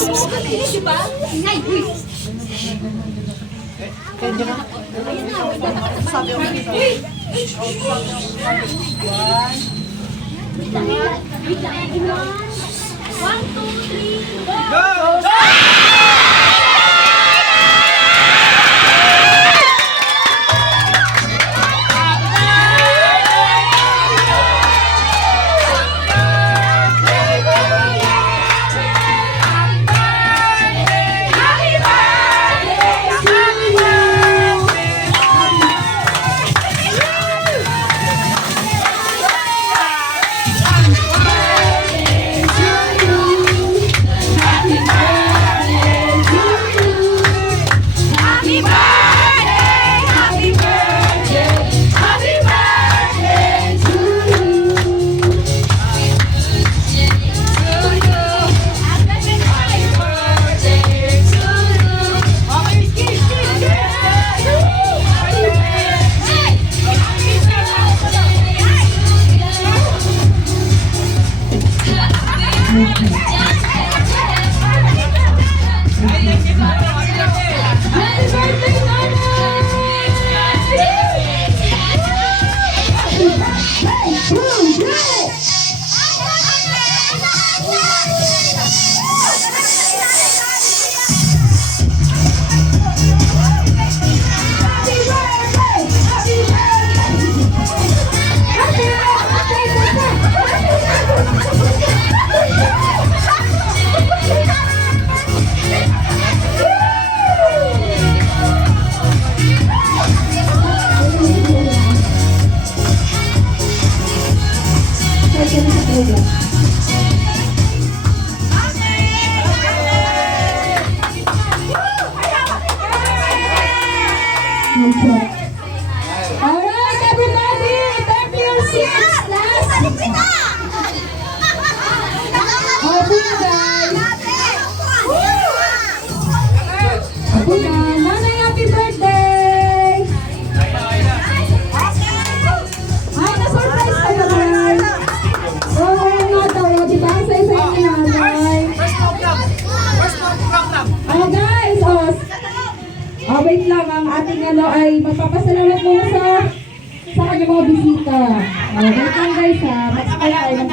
Diba? Ngay, uy. Sabi ko dito. One, two, three, go! Alright, everybody, turn to your seats. Last. Opo na, guys. Opo na. Nanay, happy birthday! Ay, na-surprise ka ba, guys? Oo, nga daw. Diba? Sa isa ni nanay. Oh, guys. Oh, wait lang. Ang ating ay magpapasalamat muna sa kanyang mga bisita. Wait lang, guys, ha. Magsakay tayo ng